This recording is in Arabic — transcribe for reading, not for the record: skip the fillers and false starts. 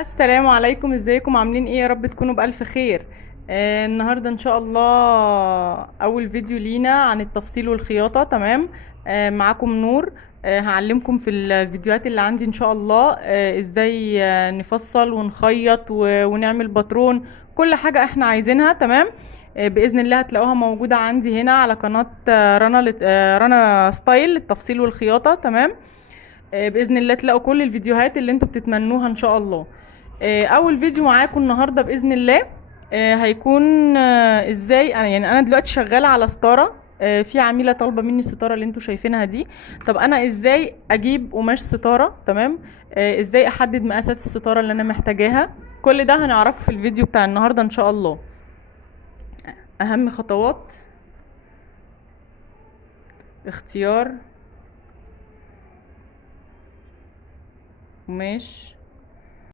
السلام عليكم، ازيكم؟ عاملين ايه؟ يا رب تكونوا بألف خير. النهاردة ان شاء الله اول فيديو لينا عن التفصيل والخياطة. تمام. معاكم نور. هعلمكم في الفيديوهات اللي عندي ان شاء الله ازاي نفصل ونخيط ونعمل باترون، كل حاجة احنا عايزينها. تمام. بإذن الله هتلاقوها موجودة عندي هنا على قناة رنا ستايل التفصيل والخياطة. تمام. باذن الله تلاقوا كل الفيديوهات اللي انتوا بتتمنوها ان شاء الله. اول فيديو معاكم النهارده باذن الله هيكون ازاي انا دلوقتي شغاله على ستاره. في عميله طالبه مني الستاره اللي انتوا شايفينها دي. طب انا ازاي اجيب قماش ستاره؟ تمام. ازاي احدد مقاسات الستاره اللي انا محتاجاها؟ كل ده هنعرفه في الفيديو بتاع النهارده ان شاء الله. اهم خطوات: اختيار قماش